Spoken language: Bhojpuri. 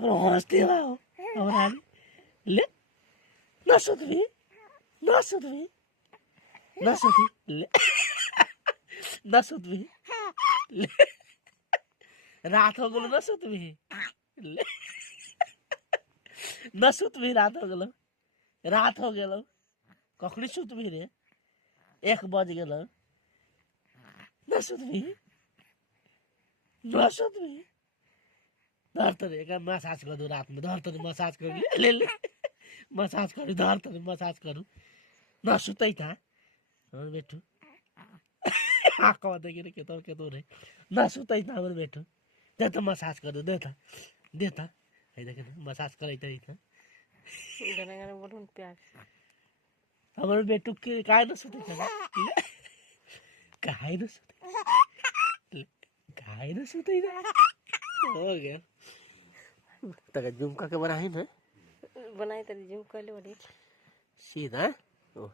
हंसते रहो और आगे ले नसुतवी नसुतवी नसुतवी ले नसुतवी ले रात हो गेलो नसुतवी ले नसुतवी रात हो गेलो कखनी सुतवी रे 1 बज गेलो नसुतवी धर तरी का मसाज करू रात में धर तरी मसाज करू ले ले मसाज करू धर तरी मसाज करू न सुतै था हमर बेटू आको देखि रे के तो रे न सुतै था हमर बेटू दे त मसाज करू दे त है देखे मसाज करै तरी था गाना गाना बोलून प्यार हमर बेटू के काय न सुतै था काय न सुतै हो गया तक झुमका के बनाई ना बनाई तरी झुमका ले बड़ी सीधा ओ